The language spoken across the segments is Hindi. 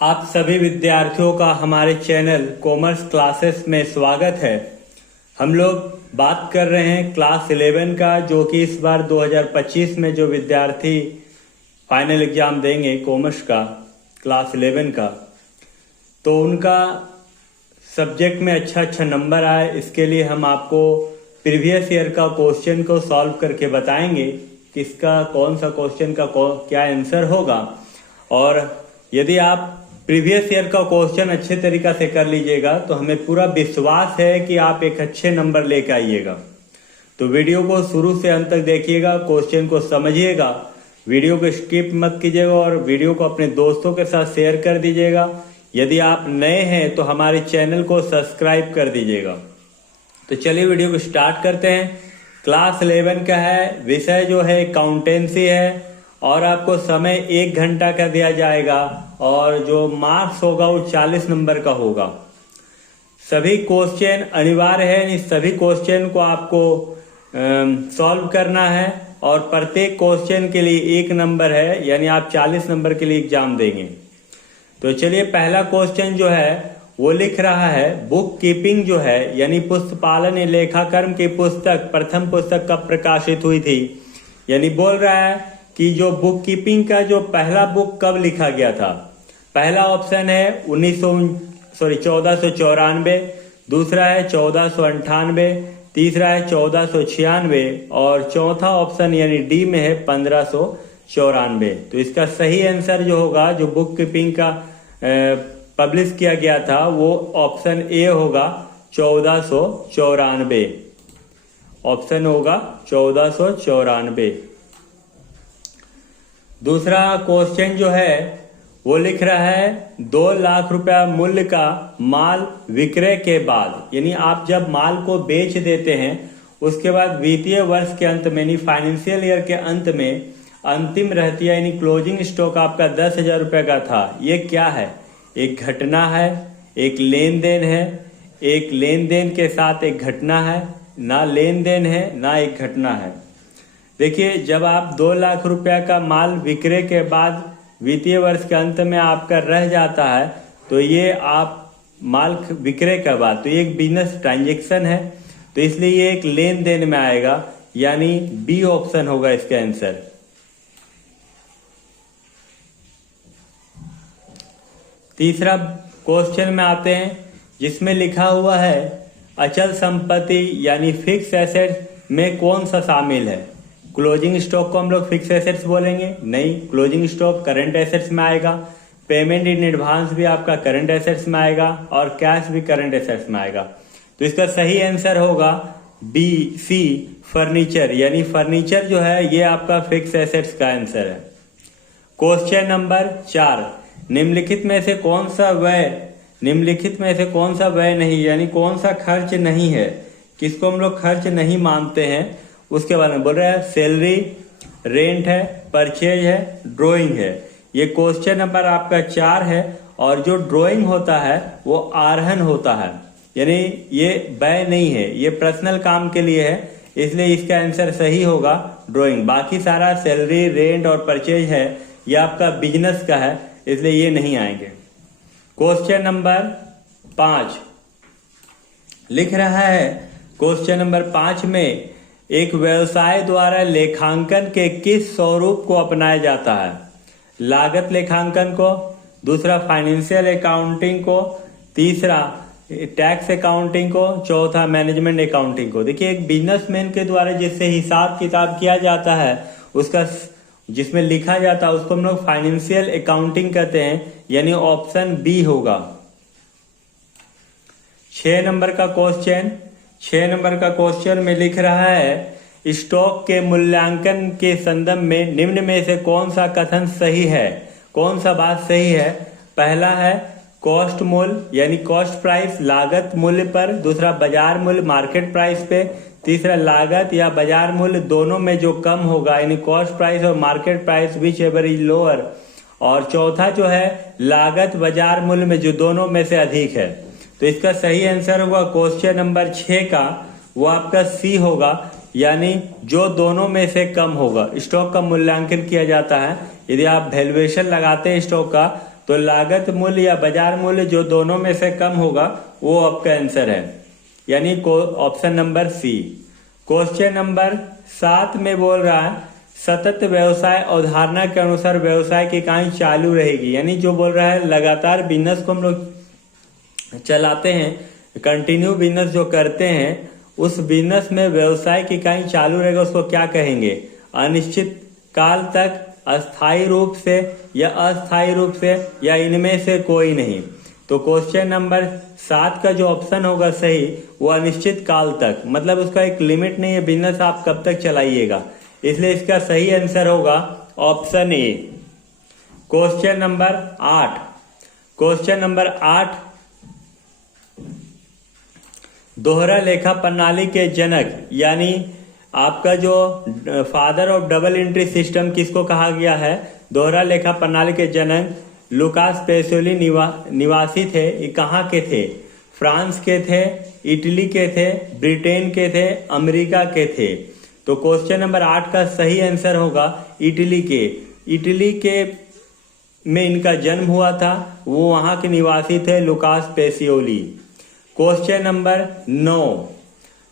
आप सभी विद्यार्थियों का हमारे चैनल कॉमर्स क्लासेस में स्वागत है। हम लोग बात कर रहे हैं क्लास 11 का, जो कि इस बार 2025 में जो विद्यार्थी फाइनल एग्जाम देंगे कॉमर्स का क्लास 11 का, तो उनका सब्जेक्ट में अच्छा नंबर आए, इसके लिए हम आपको प्रीवियस ईयर का क्वेश्चन को सॉल्व करके बताएंगे किसका कौन सा क्वेश्चन का क्या आंसर होगा। और यदि आप प्रीवियस ईयर का क्वेश्चन अच्छे तरीका से कर लीजिएगा तो हमें पूरा विश्वास है कि आप एक अच्छे नंबर लेकर आइएगा। तो वीडियो को शुरू से अंत तक देखिएगा, क्वेश्चन को समझिएगा, वीडियो को स्किप मत कीजिएगा और वीडियो को अपने दोस्तों के साथ शेयर कर दीजिएगा। यदि आप नए हैं तो हमारे चैनल को सब्सक्राइब कर दीजिएगा। तो चलिए वीडियो को स्टार्ट करते हैं। क्लास 11 का है, विषय जो है अकाउंटेंसी है और आपको समय 1 घंटा का दिया जाएगा और जो मार्क्स होगा वो 40 नंबर का होगा। सभी क्वेश्चन अनिवार्य है, इस सभी क्वेश्चन को आपको सॉल्व करना है और प्रत्येक क्वेश्चन के लिए 1 नंबर है, यानी आप 40 नंबर के लिए एग्जाम देंगे। तो चलिए पहला क्वेश्चन जो है वो लिख रहा है, बुक कीपिंग जो है यानी पुस्तपालन लेखाकर्म की पुस्तक प्रथम पुस्तक कब प्रकाशित हुई थी। यानी बोल रहा है कि जो बुक कीपिंग का जो पहला बुक कब लिखा गया था। पहला ऑप्शन है 1494, दूसरा है 1498, तीसरा है 1496 और चौथा ऑप्शन यानी डी में है 1594। तो इसका सही आंसर जो होगा, जो बुक कीपिंग का पब्लिश किया गया था, वो ऑप्शन ए होगा 1494। ऑप्शन होगा 1494। दूसरा क्वेश्चन जो है वो लिख रहा है 2 लाख रुपया मूल्य का माल विक्रय के बाद, यानी आप जब माल को बेच देते हैं उसके बाद वित्तीय वर्ष के अंत में यानी फाइनेंशियल ईयर के अंत में अंतिम रहती है यानी क्लोजिंग स्टॉक आपका 10,000 रुपये का था। ये क्या है? एक घटना है, एक लेन देन है, एक लेन देन के साथ एक घटना है, ना लेन देन है ना एक घटना है। देखिए, जब आप 2 लाख रुपया का माल विक्रय के बाद वित्तीय वर्ष के अंत में आपका रह जाता है, तो ये आप माल विक्रय के बाद, तो ये एक बिजनेस ट्रांजैक्शन है, तो इसलिए ये एक लेन देन में आएगा, यानी बी ऑप्शन होगा इसका आंसर। तीसरा क्वेश्चन में आते हैं, जिसमें लिखा हुआ है अचल संपत्ति यानी फिक्स एसेट में कौन सा शामिल है। क्लोजिंग स्टॉक को हम लोग फिक्स एसेट्स बोलेंगे? नहीं, क्लोजिंग स्टॉक करंट एसेट्स में आएगा। पेमेंट इन एडवांस भी आपका करंट एसेट्स में आएगा और कैश भी करंट एसेट्स में आएगा। तो इसका सही आंसर होगा बी सी फर्नीचर, यानी फर्नीचर जो है ये आपका फिक्स एसेट्स का आंसर है। क्वेश्चन नंबर 4, निम्नलिखित में से कौन सा व्यय नहीं, यानी कौन सा खर्च नहीं है, किसको हम लोग खर्च नहीं मानते हैं, उसके बारे में बोल रहा है। सैलरी, रेंट है, परचेज है, ड्राइंग है। ये क्वेश्चन नंबर आपका 4 है और जो ड्राइंग होता है वो आरहन होता है, यानी ये व्यय नहीं है, ये पर्सनल काम के लिए है, इसलिए इसका आंसर सही होगा ड्राइंग। बाकी सारा सैलरी, रेंट और परचेज है ये आपका बिजनेस का है, इसलिए ये नहीं आएंगे। क्वेश्चन नंबर 5 लिख रहा है, क्वेश्चन नंबर 5 में एक व्यवसाय द्वारा लेखांकन के किस स्वरूप को अपनाया जाता है। लागत लेखांकन को, दूसरा फाइनेंशियल अकाउंटिंग को, तीसरा टैक्स अकाउंटिंग को, चौथा मैनेजमेंट अकाउंटिंग को। देखिए, एक बिजनेसमैन के द्वारा जिससे हिसाब किताब किया जाता है, उसका जिसमें लिखा जाता है उसको हम लोग फाइनेंशियल अकाउंटिंग कहते हैं, यानी ऑप्शन बी होगा। 6 नंबर का क्वेश्चन में लिख रहा है, स्टॉक के मूल्यांकन के संदर्भ में निम्न में से कौन सा कथन सही है, कौन सा बात सही है। पहला है कॉस्ट मूल्य यानी कॉस्ट प्राइस, लागत मूल्य पर, दूसरा बाजार मूल्य मार्केट प्राइस पे, तीसरा लागत या बाजार मूल्य दोनों में जो कम होगा यानी कॉस्ट प्राइस और market price which ever is lower, और चौथा जो है लागत बाजार मूल्य में जो दोनों में से अधिक है। तो इसका सही आंसर होगा क्वेश्चन नंबर 6 का, वो आपका सी होगा, यानी जो दोनों में से कम होगा। स्टॉक का मूल्यांकन किया जाता है, यदि आप वैल्यूएशन लगाते हैं स्टॉक का तो लागत मूल्य या बाजार मूल्य जो दोनों में से कम होगा वो आपका आंसर है, यानी option number C. Question number 7 में बोल रहा है सतत व्यवसाय अवधारणा के अनुसार व्यवसाय की इकाई चालू रहेगी, यानी जो बोल रहा है लगातार बिजनेस को हम लोग चलाते हैं, कंटिन्यू बिजनेस जो करते हैं, उस बिजनेस में व्यवसाय की इकाई चालू रहेगा, उसको क्या कहेंगे? अनिश्चित काल तक, अस्थायी रूप से या अस्थायी रूप से, या इनमें से कोई नहीं। तो क्वेश्चन नंबर 7 का जो ऑप्शन होगा सही वो अनिश्चित काल तक, मतलब उसका एक लिमिट नहीं है बिजनेस आप कब तक चलाइएगा, इसलिए इसका सही आंसर होगा option A. Question number 8, question number 8, दोहरा लेखा प्रणाली के जनक यानी आपका जो father of double entry system किसको कहा गया है? दोहरा लेखा प्रणाली के जनक लुकास पेसोली निवासी थे। ये कहाँ के थे? फ्रांस के थे, इटली के थे, ब्रिटेन के थे, अमेरिका के थे। तो क्वेश्चन नंबर 8 का सही आंसर होगा इटली के। इटली के में इनका जन्म हुआ था, वो वहां के निवासी थे लुकास पेसियोली। क्वेश्चन नंबर 9,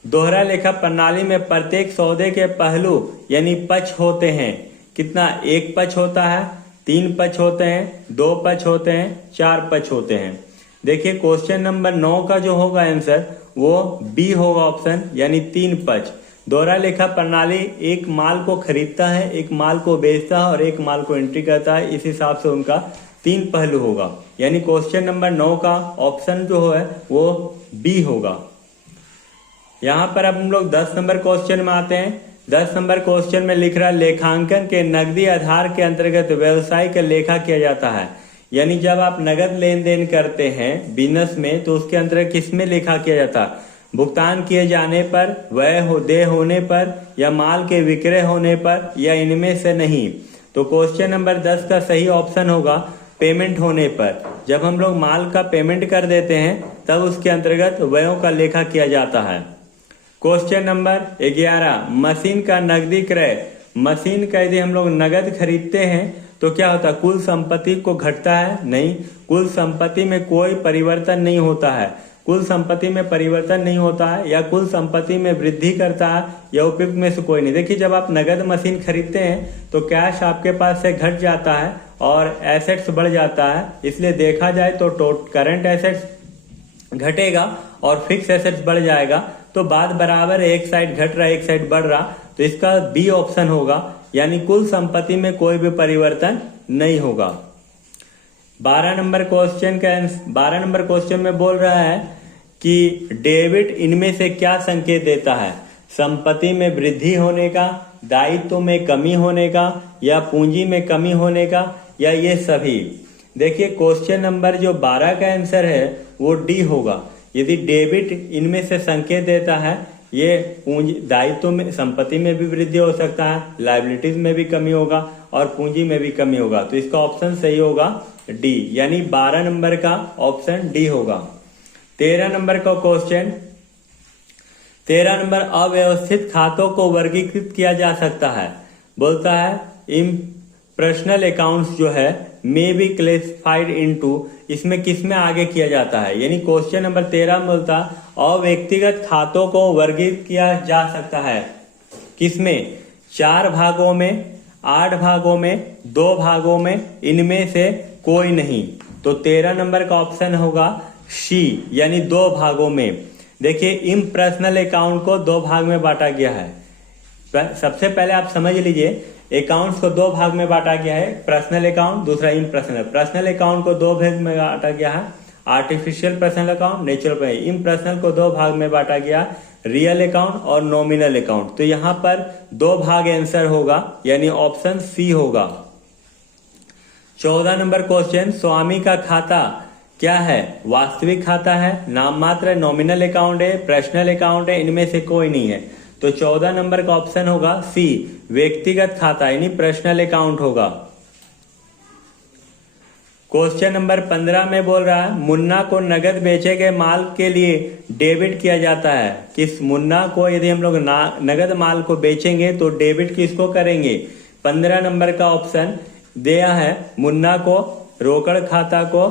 दोहरा लेखा प्रणाली में प्रत्येक सौदे के पहलू यानी पक्ष होते हैं। कितना? 1 पक्ष होता है, 3 पक्ष होते हैं, 2 पक्ष होते हैं, 4 पक्ष होते हैं। देखिए क्वेश्चन नंबर 9 का जो होगा आंसर वो बी होगा ऑप्शन, यानी 3 पक्ष। दोहरा लेखा प्रणाली एक माल को खरीदता है, एक माल को बेचता है और एक माल को एंट्री करता है, इस हिसाब से उनका 3 पहलू होगा, यानी क्वेश्चन नंबर 9 का ऑप्शन जो है वो बी होगा। यहाँ पर अब हम लोग 10 नंबर क्वेश्चन में आते हैं। 10 नंबर क्वेश्चन में लिख रहा है लेखांकन के नकदी आधार के अंतर्गत व्यवसाय का लेखा किया जाता है, यानी जब आप नगद लेन देन करते हैं बिजनेस में तो उसके अंतर्गत किसमें लेखा किया जाता है? भुगतान किए जाने पर, देय होने पर, या माल के विक्रय होने पर, या इनमें से नहीं। तो क्वेश्चन नंबर 10 का सही ऑप्शन होगा पेमेंट होने पर। जब हम लोग माल का पेमेंट कर देते हैं तब उसके अंतर्गत व्ययों का लेखा किया जाता है। क्वेश्चन नंबर 11, मशीन का नकदी क्रय। मशीन का यदि हम लोग नगद खरीदते हैं तो क्या होता है? कुल संपत्ति को घटता है? नहीं, कुल संपत्ति में कोई परिवर्तन नहीं होता है। कुल संपत्ति में परिवर्तन नहीं होता है, या कुल संपत्ति में वृद्धि करता है, या उपयुक्त में से कोई नहीं। देखिए जब आप नगद मशीन खरीदते हैं तो कैश आपके पास से घट जाता है और एसेट्स बढ़ जाता है, इसलिए देखा जाए तो करंट एसेट्स घटेगा और फिक्स एसेट्स बढ़ जाएगा, तो बात बराबर है, एक साइड घट रहा है एक साइड बढ़ रहा, तो इसका बी ऑप्शन होगा, यानी कुल संपत्ति में कोई भी परिवर्तन नहीं होगा। 12 नंबर क्वेश्चन में बोल रहा है कि डेबिट इनमें से क्या संकेत देता है? संपत्ति में वृद्धि होने का, दायित्व में कमी होने का, या पूंजी में कमी होने का, या ये सभी। देखिए क्वेश्चन नंबर जो 12 का आंसर है वो डी होगा। यदि डेबिट इनमें से संकेत देता है, ये पूंजी दायित्व में, संपत्ति में भी वृद्धि हो सकता है, लायबिलिटीज में भी कमी होगा और पूंजी में भी कमी होगा, तो इसका ऑप्शन सही होगा डी, यानी 12 नंबर का ऑप्शन डी होगा। 13 नंबर का क्वेश्चन, 13 नंबर, अव्यवस्थित खातों को वर्गीकृत किया जा सकता है। बोलता है इम्पर्सनल अकाउंट्स जो है मे बी क्लासिफाइड इनटू, इसमें किसमें आगे किया जाता है? यानी क्वेश्चन नंबर 13 में बोलता अव्यक्तिगत खातों को वर्गीकृत किया जा सकता है किसमें? 4 भागों में, 8 भागों में, 2 भागों में, इनमें से कोई नहीं। तो 13 नंबर का ऑप्शन होगा सी, यानी 2 भागों में। देखिए इम्पर्सनल अकाउंट को 2 भाग में बांटा गया है। सबसे पहले आप समझ लीजिए अकाउंट्स को 2 भाग में बांटा गया है, पर्सनल अकाउंट, दूसरा इम्पर्सनल। पर्सनल अकाउंट को 2 भाग में बांटा गया है, artificial personal account, natural. Impersonal को 2 भाग में बांटा गया, रियल अकाउंट और नॉमिनल अकाउंट। तो यहाँ पर 2 भाग आंसर होगा, यानी ऑप्शन सी होगा। 14 नंबर क्वेश्चन, स्वामी का खाता क्या है? वास्तविक खाता है, नाम मात्र, नॉमिनल अकाउंट है, पर्सनल अकाउंट है, इनमें से कोई नहीं है। तो 14 नंबर का ऑप्शन होगा सी, व्यक्तिगत खाता यानी पर्सनल अकाउंट होगा। क्वेश्चन नंबर 15 में बोल रहा है मुन्ना को नगद बेचे गए माल के लिए डेबिट किया जाता है। किस मुन्ना को यदि हम लोग नगद माल को बेचेंगे तो डेबिट किसको करेंगे? 15 नंबर का ऑप्शन दिया है मुन्ना को रोकड़ खाता को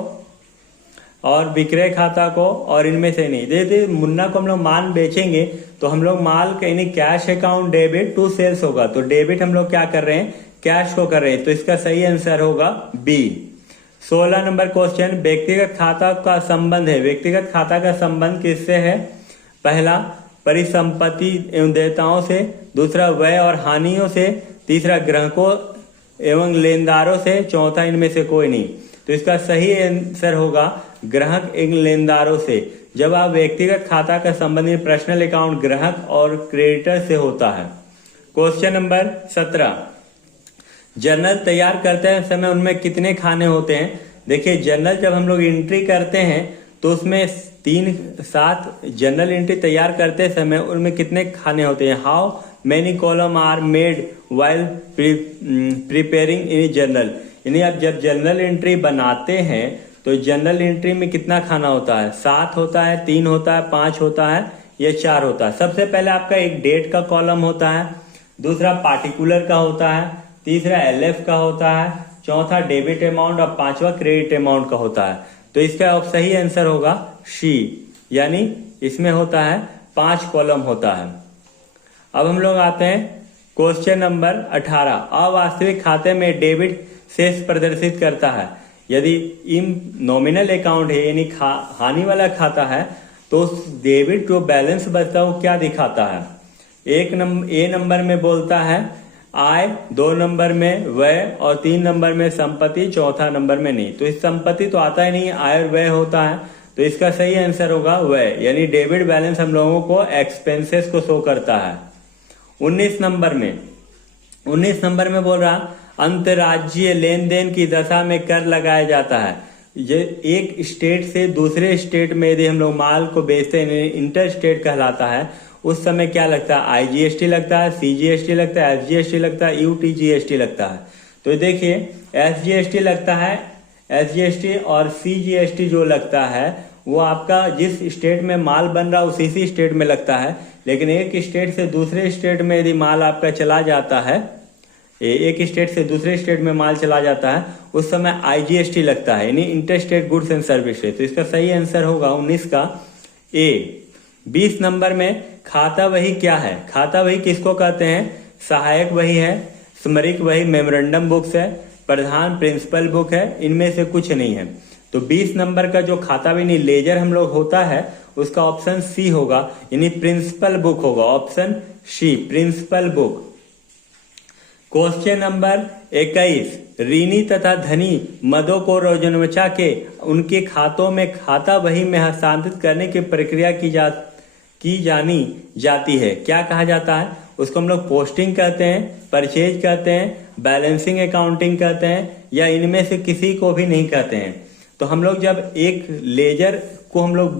और विक्रय खाता को, और इनमें से नहीं। जैसे मुन्ना को हम लोग माल बेचेंगे तो हम लोग माल का यानी cash account debit to sales होगा, तो डेबिट हम लोग क्या कर रहे हैं, कैश को कर रहे हैं, तो इसका सही आंसर होगा बी। 16 नंबर क्वेश्चन, व्यक्तिगत खाता का संबंध है। व्यक्तिगत खाता का संबंध किससे है? पहला परिसंपत्ति एवं देयताओं से, दूसरा व्यय और हानियों से, तीसरा ग्राहकों एवं लेनदारों से, चौथा इनमें से कोई नहीं। तो इसका सही आंसर होगा ग्राहक एवं लेनदारों से। जब आप व्यक्तिगत खाता का संबंधित पर्सनल अकाउंट ग्राहक और क्रेडिटर से होता है। क्वेश्चन नंबर 17, जर्नल तैयार करते समय उनमें कितने खाने होते हैं? देखिए जर्नल जब हम लोग एंट्री करते हैं तो उसमें 3-7 जर्नल एंट्री तैयार करते समय उनमें कितने खाने होते हैं? How many column are made while preparing in journal. यानी आप जब जर्नल एंट्री बनाते हैं तो जर्नल एंट्री में कितना खाना होता है? 7 होता है, 3 होता है, 5 होता है या 4 होता है? सबसे पहले आपका एक डेट का कॉलम होता है, दूसरा पार्टिकुलर का होता है, तीसरा LF का होता है, चौथा डेबिट अमाउंट और पांचवा क्रेडिट अमाउंट का होता है। तो इसका सही आंसर होगा सी, यानी इसमें होता है 5 कॉलम होता है। अब हम लोग आते हैं क्वेश्चन नंबर 18, अवास्तविक खाते में डेबिट शेष प्रदर्शित करता है। यदि इन नॉमिनल अकाउंट है यानी हानि वाला खाता है तो डेबिट जो बैलेंस बचता है वो क्या दिखाता है? ए नंबर में बोलता है आय, 2 नंबर में व्यय और 3 नंबर में संपत्ति, चौथा नंबर में नहीं। तो इस संपत्ति तो आता ही नहीं, आय और व्यय होता है, तो इसका सही आंसर होगा व्यय, यानी डेबिट बैलेंस हम लोगों को एक्सपेंसेस को शो करता है। 19 नंबर में बोल रहा अंतर्राज्यीय लेन देन की दशा में कर लगाया जाता है। ये एक स्टेट से दूसरे स्टेट में यदि हम लोग माल को बेचते हैं, इंटर स्टेट कहलाता है, उस समय क्या लगता है? IGST लगता है, CGST लगता है, SGST लगता है, UTGST लगता है। तो देखिए SGST लगता है, SGST और CGST जो लगता है वो आपका जिस स्टेट में माल बन रहा है उसी स्टेट में लगता है, लेकिन एक स्टेट से दूसरे स्टेट में यदि माल आपका चला जाता है, एक स्टेट से दूसरे स्टेट में माल चला जाता है, उस समय IGST लगता है, यानी inter state goods and services. तो इसका सही आंसर होगा 19 का ए। 20 नंबर में खाता बही क्या है? खाता बही किसको कहते हैं? सहायक बही है, स्मरिक बही मेमोरेंडम बुक्स है, प्रधान प्रिंसिपल बुक है, इनमें से कुछ नहीं है। तो 20 नंबर का जो खाता बही लेजर हम लोग होता है उसका ऑप्शन सी होगा, यानी प्रिंसिपल बुक होगा, option C principal book. Question number 21, ऋणी तथा धनी मदों को रोजनवचा के उनके खातों में खाता बही में हस्तांतरित करने की प्रक्रिया की जानी जाती है। क्या कहा जाता है? उसको हम लोग पोस्टिंग कहते हैं, परचेज कहते हैं, बैलेंसिंग अकाउंटिंग कहते हैं, या इनमें से किसी को भी नहीं कहते हैं। तो हम लोग जब एक लेजर को हम लोग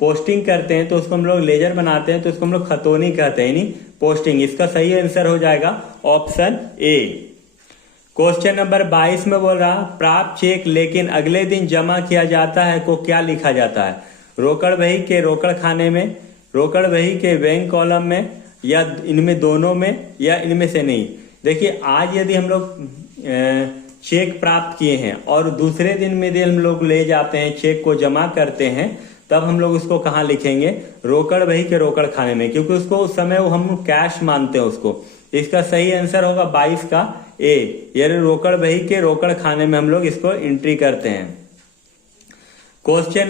पोस्टिंग करते हैं तो उसको हम लोग लेजर बनाते हैं तो उसको हम लोग खतौनी कहते हैं, यानी पोस्टिंग। इसका सही आंसर हो जाएगा ऑप्शन ए। क्वेश्चन नंबर 22 में बोल रहा प्राप्त चेक लेकिन अगले दिन जमा किया जाता है को क्या लिखा जाता है? रोकड़ बही के रोकड़ खाने में, रोकड़ बही के बैंक कॉलम में, या इनमें दोनों में, या इनमें से नहीं। देखिए आज यदि हम लोग चेक प्राप्त किए हैं और दूसरे दिन में यदि हम लोग ले जाते हैं चेक को जमा करते हैं, तब हम लोग उसको कहाँ लिखेंगे? रोकड़ बही के रोकड़ खाने में, क्योंकि उसको उस समय वो हम कैश मानते हैं उसको। इसका सही आंसर होगा 22 का ए, यानी रोकड़ बही के रोकड़ खाने में हम लोग इसको एंट्री करते हैं। क्वेश्चन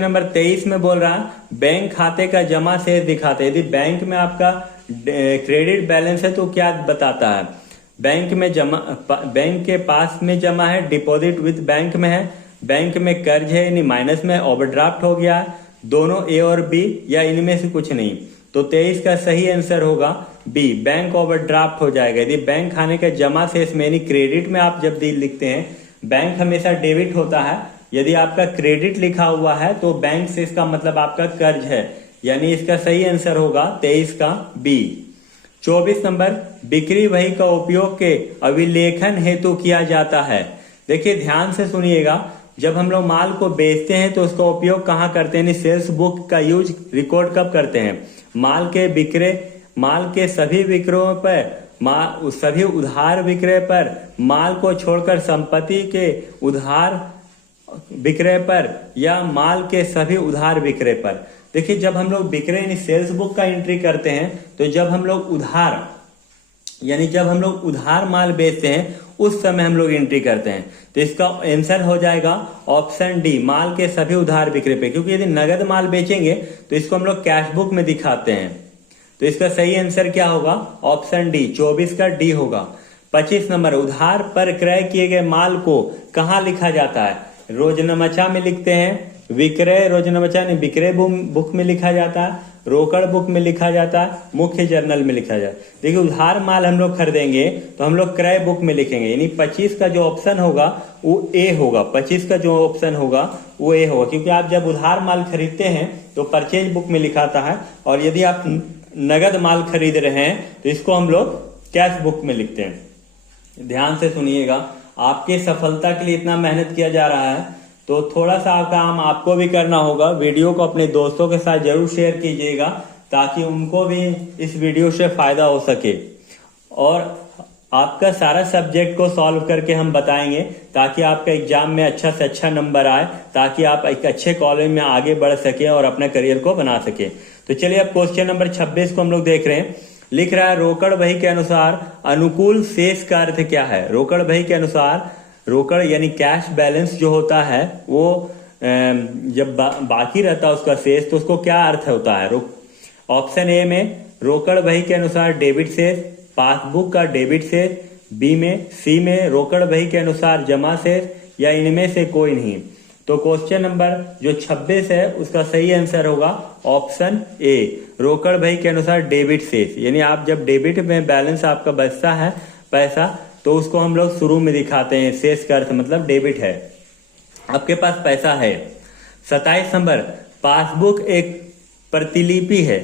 नंबर 23 में बोल रहा बैंक खाते का जमा शेष दिखाते हैं। यदि बैंक में आपका क्रेडिट बैलेंस है तो क्या बताता है? बैंक के पास में जमा है, डिपॉजिट विद बैंक में है, बैंक में कर्ज है यानी माइनस में, ओवरड्राफ्ट हो गया, दोनों ए और बी, या इनमें से कुछ नहीं। तो 23 का सही आंसर होगा बी, बैंक ओवरड्राफ्ट हो जाएगा। यदि बैंक खाने का जमा शेष में यानी क्रेडिट में आप जब लिखते हैं, बैंक हमेशा डेबिट होता है, यदि आपका क्रेडिट लिखा हुआ है तो बैंक शेष का मतलब आपका कर्ज है, यानी इसका सही आंसर होगा 23 का बी। 24 नंबर, बिक्री बही का उपयोग के अभिलेखन हेतु किया जाता है। देखिए ध्यान से सुनिएगा, जब हम लोग माल को बेचते हैं तो उसका उपयोग कहाँ करते हैं? सेल्स बुक का यूज रिकॉर्ड कब करते हैं? माल के सभी विक्रयों पर सभी उधार विक्रय पर, माल को छोड़कर संपत्ति के उधार विक्रय पर या माल के सभी उधार विक्रय पर। देखिए जब हम लोग विक्रय यानी सेल्स बुक का एंट्री करते हैं तो जब हम लोग उधार माल बेचते हैं उस समय हम लोग एंट्री करते हैं। तो इसका आंसर हो जाएगा ऑप्शन डी, माल के सभी उधार विक्रय पे, क्योंकि यदि नगद माल बेचेंगे तो इसको हम लोग कैश बुक में दिखाते हैं। तो इसका सही आंसर क्या होगा? ऑप्शन डी, 24 का डी होगा। 25 नंबर, उधार पर क्रय किए गए माल को कहाँ लिखा जाता है? रोजनामचा में लिखते हैं, विक्रय रोजनामचा नहीं विक्रय बुक में लिखा जाता है, रोकड़ बुक में लिखा जाता है, मुख्य जर्नल में लिखा जाता है। देखिए उधार माल हम लोग खरीदेंगे तो हम लोग क्रय बुक में लिखेंगे, यानी 25 का जो ऑप्शन होगा वो ए होगा। 25 का जो ऑप्शन होगा वो ए होगा, क्योंकि आप जब उधार माल खरीदते हैं तो परचेज बुक में लिखाता है, और यदि आप नगद माल खरीद रहे हैं तो इसको हम लोग कैश बुक में लिखते हैं। ध्यान से सुनिएगा, आपकी सफलता के लिए इतना मेहनत किया जा रहा है तो थोड़ा सा काम आपको भी करना होगा। वीडियो को अपने दोस्तों के साथ जरूर शेयर कीजिएगा ताकि उनको भी इस वीडियो से फायदा हो सके, और आपका सारा सब्जेक्ट को सॉल्व करके हम बताएंगे ताकि आपका एग्जाम में अच्छा से अच्छा नंबर आए, ताकि आप एक अच्छे कॉलेज में आगे बढ़ सके और अपने करियर को बना सके। तो चलिए अब क्वेश्चन नंबर 26 को हम लोग देख रहे हैं। लिख रहा है रोकड़ बही के अनुसार अनुकूल शेष का अर्थ क्या है? रोकड़ बही के अनुसार रोकड़ यानी कैश बैलेंस जो होता है वो जब बाकी रहता है उसका शेष, तो उसको क्या अर्थ होता है? ऑप्शन ए में रोकड़ बही के अनुसार डेबिट शेष, पासबुक का डेबिट शेष, बी में, सी में रोकड़ बही के अनुसार जमा शेष, या इनमें से कोई नहीं। तो क्वेश्चन नंबर जो 26 है उसका सही आंसर होगा ऑप्शन ए, रोकड़ बही के अनुसार डेबिट शेष। यानी आप जब डेबिट में बैलेंस आपका बचता है पैसा तो उसको हम लोग शुरू में दिखाते हैं, शेष का अर्थ मतलब डेबिट है, आपके पास पैसा है। 27 नंबर, पासबुक एक प्रतिलिपि है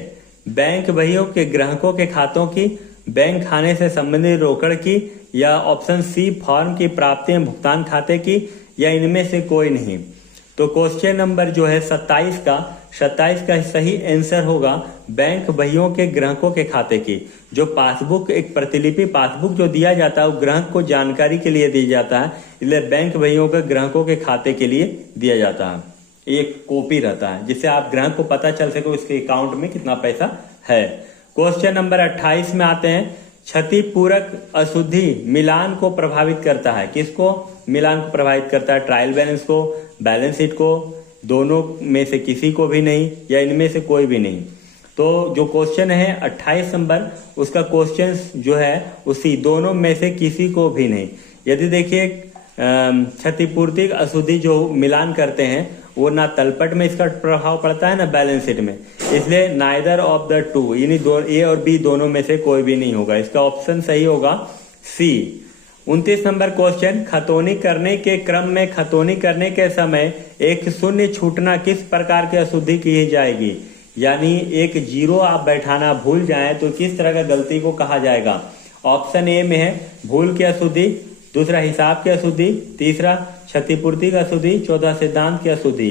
बैंक बहियों के ग्राहकों के खातों की, बैंक खाने से संबंधित रोकड़ की, या ऑप्शन सी फॉर्म की प्राप्ति में भुगतान खाते की, या इनमें से कोई नहीं। तो क्वेश्चन नंबर जो है 27 का सही आंसर होगा बैंक बहियों के ग्राहकों के खाते की। जो पासबुक एक प्रतिलिपि पासबुक जो दिया जाता है वो ग्राहक को जानकारी के लिए दिया जाता है, इसलिए बैंक बहियों के ग्राहकों के खाते के लिए दिया जाता है। एक कॉपी रहता है जिससे आप ग्राहक को पता चल सके उसके अकाउंट में कितना पैसा है। क्वेश्चन नंबर 28 में आते हैं। क्षतिपूरक अशुद्धि मिलान को प्रभावित करता है। किसको मिलान को प्रभावित करता है? ट्रायल बैलेंस को, बैलेंस शीट को, दोनों में से किसी को भी नहीं, या इनमें से कोई भी नहीं। तो जो क्वेश्चन है 28 नंबर उसका क्वेश्चन जो है उसी दोनों में से किसी को भी नहीं। यदि देखिए क्षतिपूर्ति अशुद्धि जो मिलान करते हैं वो ना तलपट में इसका प्रभाव पड़ता है ना बैलेंस शीट में, इसलिए नाइदर ऑफ द टू, यानी ए और बी दोनों में से कोई भी नहीं होगा। इसका ऑप्शन सही होगा सी। 29 नंबर क्वेश्चन, खतौनी करने के क्रम में खतौनी करने के समय एक शून्य छूटना किस प्रकार की अशुद्धि की जाएगी? यानी एक जीरो आप बैठाना भूल जाएं तो किस तरह का गलती को कहा जाएगा? ऑप्शन ए में है भूल की अशुद्धि, दूसरा हिसाब की अशुद्धि, तीसरा क्षतिपूर्ति की अशुद्धि, चौथा सिद्धांत की अशुद्धि।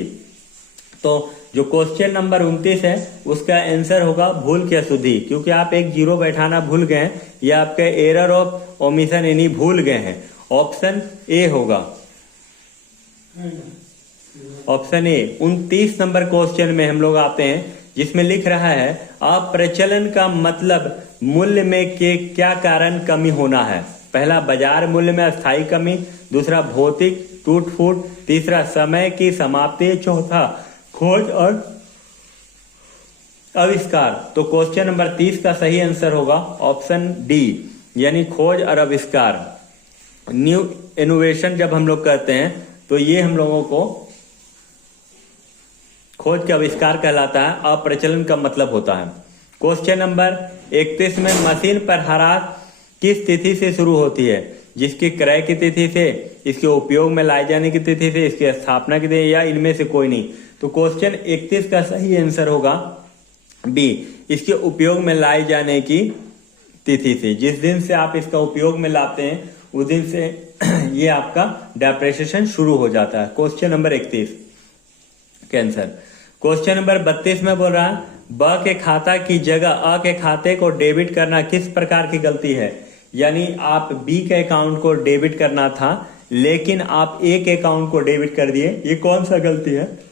तो जो क्वेश्चन नंबर 29 है उसका आंसर होगा भूल की अशुद्धि, क्योंकि आप एक जीरो बैठाना भूल गए हैं, या आपके एरर ऑफ ओमिशन यानी भूल गए हैं। ऑप्शन ए होगा, ऑप्शन ए। 29 नंबर क्वेश्चन में हम लोग आते हैं जिसमें लिख रहा है अप्रचलन का मतलब मूल्य में के क्या कारण कमी होना है? पहला बाजार मूल्य में अस्थायी कमी, दूसरा भौतिक टूट फूट, तीसरा समय की समाप्ति, चौथा खोज और आविष्कार। तो क्वेश्चन नंबर 30 का सही आंसर होगा ऑप्शन डी, यानी खोज और आविष्कार। न्यू इनोवेशन जब हम लोग करते हैं तो ये हम लोगों को खोज के आविष्कार कहलाता है, अप्रचलन का मतलब होता है। क्वेश्चन नंबर 31 में मशीन पर हरास किस तिथि से शुरू होती है? जिसकी क्रय की तिथि से, इसके उपयोग में लाए जाने की तिथि से, इसकी स्थापना की तिथि, या इनमें से कोई नहीं। तो क्वेश्चन 31 का सही आंसर होगा बी, इसके उपयोग में लाए जाने की तिथि से। जिस दिन से आप इसका उपयोग में लाते हैं उस दिन से ये आपका डेप्रिसिएशन शुरू हो जाता है। Question number 31 cancer. Question number 32 में बोल रहा है ब के खाता की जगह अ के खाते को डेबिट करना किस प्रकार की गलती है? यानी आप बी के अकाउंट को डेबिट करना था लेकिन आप ए के अकाउंट को डेबिट कर दिए। ये कौन सा गलती है?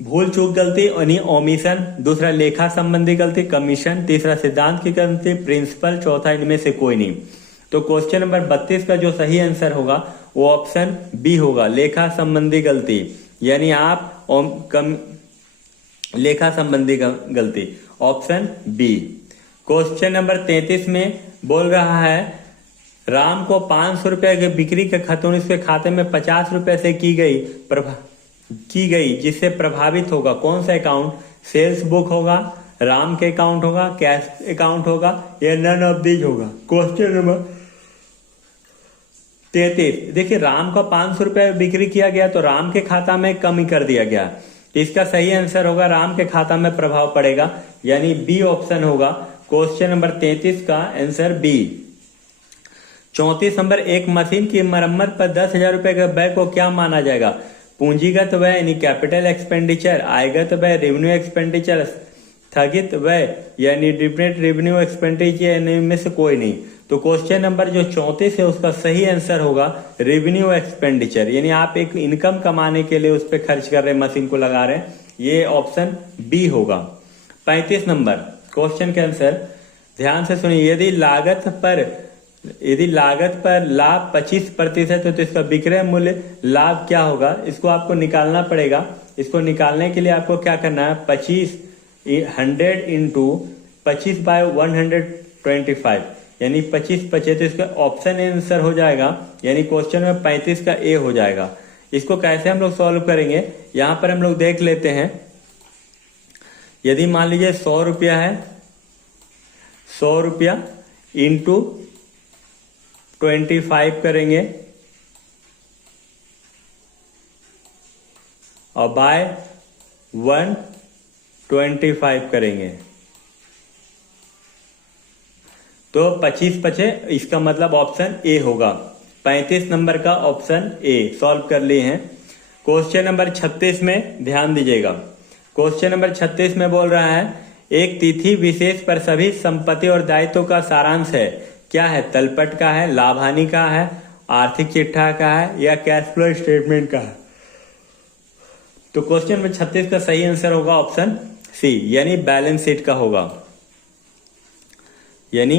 भूल चूक गलती यानी ओमिशन, दूसरा लेखा संबंधी गलती कमीशन, तीसरा सिद्धांत की गलती प्रिंसिपल, चौथा इनमें से कोई नहीं। तो क्वेश्चन नंबर 32 का जो सही आंसर होगा वो ऑप्शन बी होगा, लेखा संबंधी गलती। यानी आप लेखा संबंधी गलती, ऑप्शन बी। क्वेश्चन नंबर 33 में बोल रहा है राम को 500 रुपए की बिक्री के खतौनी उसके खाते में 50 रुपए से की गई जिससे प्रभावित होगा कौन सा अकाउंट? सेल्स बुक होगा, राम के अकाउंट होगा, कैश अकाउंट होगा या नन ऑफ दीज होगा। क्वेश्चन नंबर 33, देखिए राम का 500 रुपए बिक्री किया गया तो राम के खाता में कमी कर दिया गया। इसका सही आंसर होगा राम के खाता में प्रभाव पड़ेगा, यानी बी ऑप्शन होगा। क्वेश्चन नंबर 33 का आंसर बी। 34 नंबर, एक मशीन की मरम्मत पर 10,000 रुपए के व्यय को क्या माना जाएगा? पूंजीगत व्यय यानी कैपिटल एक्सपेंडिचर, आयगत व्यय रेवेन्यू एक्सपेंडिचर, स्थगित व्यय यानी डिफरेंट रेवेन्यू एक्सपेंडिचर, यानी इनमें से कोई नहीं। तो क्वेश्चन नंबर जो 34 है उसका सही आंसर होगा रेवेन्यू एक्सपेंडिचर, यानी आप एक इनकम कमाने के लिए उस पर खर्च कर रहे हैं, मशीन को लगा रहे हैं, ये ऑप्शन बी होगा। 35 नंबर क्वेश्चन के आंसर ध्यान से सुनिए, यदि लागत पर लाभ 25% है तो इसका विक्रय मूल्य लाभ क्या होगा? इसको आपको निकालना पड़ेगा। इसको निकालने के लिए आपको क्या करना है? 100 इंटू 25 बाय 125 यानी 25 तो इसका ऑप्शन आंसर हो जाएगा, यानी क्वेश्चन में 35 का ए हो जाएगा। इसको कैसे हम लोग सॉल्व करेंगे? यहां पर हम लोग देख लेते हैं। यदि मान लीजिए 100 रुपया है, 100 रुपया इंटू 25 करेंगे और बाय 125 करेंगे तो 25 बचे, इसका मतलब ऑप्शन ए होगा। 35 नंबर का ऑप्शन ए सॉल्व कर लिए हैं। क्वेश्चन नंबर 36 में ध्यान दीजिएगा। क्वेश्चन नंबर 36 में बोल रहा है एक तिथि विशेष पर सभी संपत्ति और दायित्व का सारांश है। क्या है? तलपट का है, लाभ हानि का है, आर्थिक चिट्ठा का है या कैश फ्लो स्टेटमेंट का है। तो क्वेश्चन नंबर 36 का सही आंसर होगा ऑप्शन सी, यानी बैलेंस शीट का होगा, यानी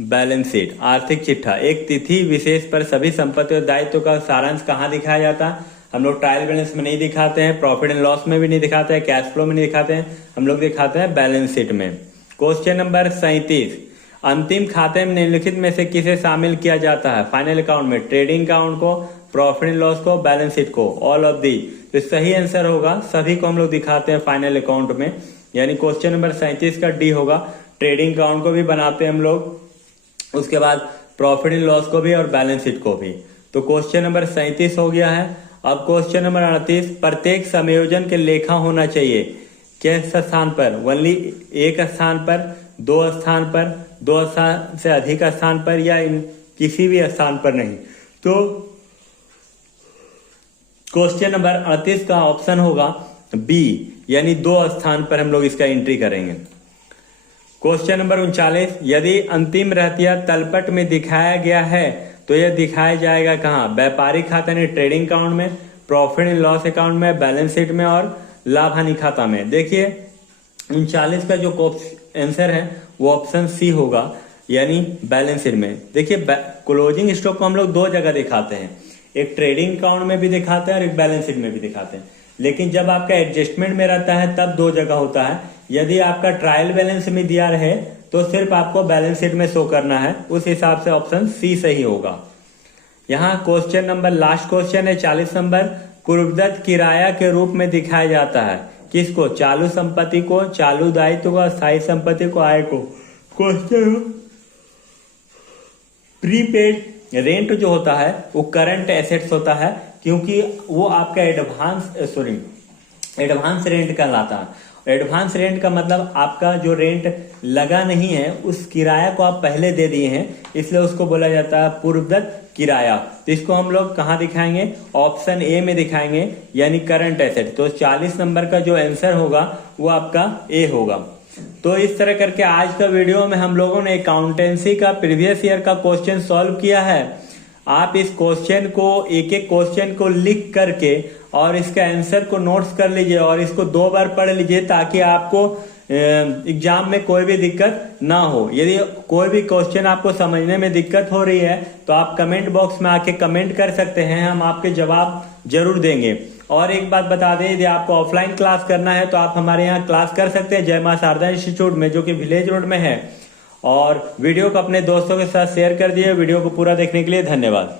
बैलेंस शीट, आर्थिक चिट्ठा। एक तिथि विशेष पर सभी संपत्ति और दायित्व का सारांश कहाँ दिखाया जाता है? हम लोग ट्रायल बैलेंस में नहीं दिखाते हैं, प्रॉफिट एंड लॉस में भी नहीं दिखाते हैं, कैश फ्लो में नहीं दिखाते हैं, हम लोग दिखाते हैं बैलेंस शीट में। क्वेश्चन नंबर 37, अंतिम खाते में निम्नलिखित में से किसे शामिल किया जाता है? फाइनल अकाउंट में ट्रेडिंग अकाउंट को, प्रॉफिट एंड लॉस को, बैलेंस शीट को, ऑल ऑफ दी। तो सही आंसर होगा सभी को हम लोग दिखाते हैं फाइनल अकाउंट में, यानी क्वेश्चन नंबर 37 का डी होगा। ट्रेडिंग अकाउंट को भी बनाते हैं हम लोग, उसके बाद प्रॉफिट एंड लॉस को भी और बैलेंस शीट को भी। तो क्वेश्चन नंबर 37 हो गया है। अब क्वेश्चन नंबर 38, प्रत्येक समायोजन के लेखा होना चाहिए किस स्थान पर? ओनली एक स्थान पर, दो स्थान पर, दो स्थान से अधिक स्थान पर या किसी भी स्थान पर नहीं। तो क्वेश्चन नंबर 38 का ऑप्शन होगा बी, यानी दो स्थान पर हम लोग इसका एंट्री करेंगे। क्वेश्चन नंबर 39, यदि अंतिम रहतिया तलपट में दिखाया गया है तो यह दिखाया जाएगा कहाँ? व्यापारिक खाता यानी ट्रेडिंग अकाउंट में, प्रॉफिट एंड लॉस अकाउंट में, बैलेंस शीट में और लाभ हानि खाता में। देखिए 39 का जो आंसर है वो ऑप्शन सी होगा, यानी बैलेंस शीट में। देखिए क्लोजिंग स्टॉक को हम लोग दो जगह दिखाते हैं, एक ट्रेडिंग अकाउंट में भी दिखाते हैं और एक बैलेंस शीट में भी दिखाते हैं, लेकिन जब आपका एडजस्टमेंट में रहता है तब दो जगह होता है। यदि आपका ट्रायल बैलेंस में दिया रहे तो सिर्फ आपको बैलेंस शीट में शो करना है, उस हिसाब से ऑप्शन सी सही होगा। यहाँ क्वेश्चन नंबर लास्ट क्वेश्चन है 40 नंबर, पूर्वदत्त किराया के रूप में दिखाया जाता है किसको? चालू संपत्ति को, चालू दायित्व को, स्थायी संपत्ति को, आय को। क्वेश्चन प्रीपेड रेंट जो होता है वो करंट एसेट्स होता है, क्योंकि वो आपका एडवांस रेंट कहलाता है। एडवांस रेंट का मतलब आपका जो रेंट लगा नहीं है उस किराया को आप पहले दे दिए हैं, इसलिए उसको बोला जाता है पूर्वदत्त किराया। तो इसको हम लोग कहाँ दिखाएंगे? ऑप्शन ए में दिखाएंगे, यानी करंट एसेट। तो 40 नंबर का जो आंसर होगा वो आपका ए होगा। तो इस तरह करके आज का वीडियो में हम लोगों ने अकाउंटेंसी का प्रीवियस ईयर का क्वेश्चन सॉल्व किया है। आप इस क्वेश्चन को एक एक क्वेश्चन को लिख करके और इसका आंसर को नोट्स कर लीजिए और इसको 2 बार पढ़ लीजिए ताकि आपको एग्जाम में कोई भी दिक्कत ना हो। यदि कोई भी क्वेश्चन आपको समझने में दिक्कत हो रही है तो आप कमेंट बॉक्स में आके कमेंट कर सकते हैं, हम आपके जवाब जरूर देंगे। और एक बात बता दें, यदि आपको ऑफलाइन क्लास करना है तो आप हमारे यहाँ क्लास कर सकते हैं जय मां शारदा इंस्टीट्यूट में, जो कि विलेज रोड में है। और वीडियो को अपने दोस्तों के साथ शेयर कर दिए। वीडियो को पूरा देखने के लिए धन्यवाद।